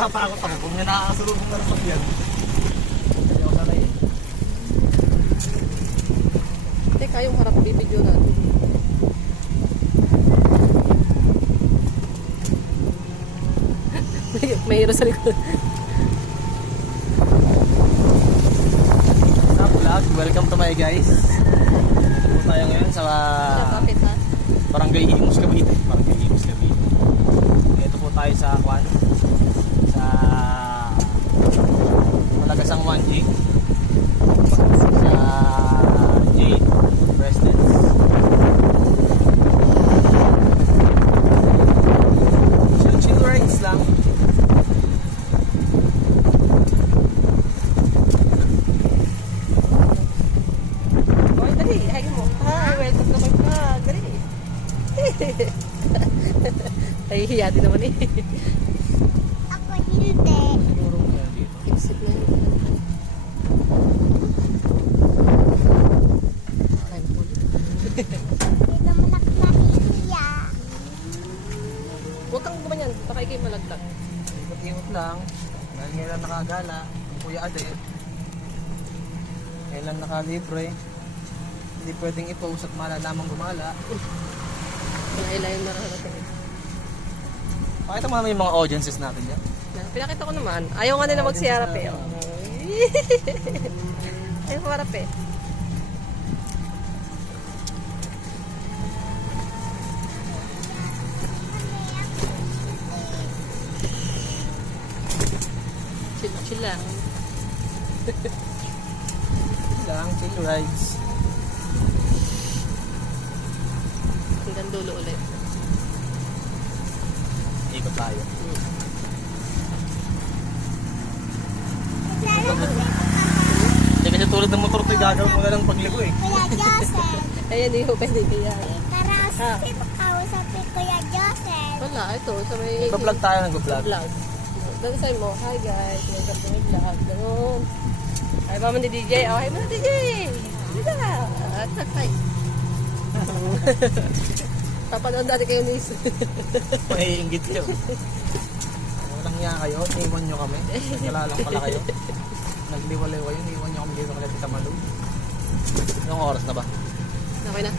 natatakot ako kung may nakakasulubong na rin yan. Hindi ako sanay eh. Teka, yung harap bibidyo natin. May hero sa likod. Vlog, welcome to my guys. Ito po tayo ngayon sa Bakit ha? Barangay Imus, Cavite. Barangay Imus, Cavite. Ito po tayo sa Kwan. Sa Malagasang 1G. Sa Jade Residence. Chill rides lang. Hi mo. Hi, welcome to my vlog. Dali. Ay, hiya din naman eh. Ako hindi. Siguro nga dito. Exit na yun. Dito mo nakmahiya. Huwag kang gumanyan. Baka ikay malaglag. Ikot-ikot lang. Dahil ngayon lang nakagala. Ang Kuya Ade. Ngayon lang nakalibre. Hindi pwedeng i-post at malalamang gumala. Nailayan na natin. Pakita mo naman yung mga audiences natin dyan. Pinakita ko naman. Ayaw nga nila magsiyarap eh. Ayaw ko harap eh. Chill lang. Lang, chill rides. Hanggang dulo ulit. Ikot tayo. Hindi kasi tulad ng motor ito, gagawin mo na lang pagligo eh. Kuya Joseph. Ayan, hindi ko pwede kaya. Tara, kausapin Kuya Joseph. Wala, ito. Sa may... Nag-vlog tayo, nag-vlog. Vlog. Doon sa'yo mo, hi guys, welcome to my vlog. Ganun. Hi mama ni DJ. Oh, hi mama ni DJ. Dito na. At hi. Papanood dati kayo ni May inggit kayo. Walang niya kayo, iwan nyo kami. Nagkalalang pala kayo. Nagliwalay kayo, iwan nyo kami dito kala Tita Malu. Ilang oras na ba? Okay na.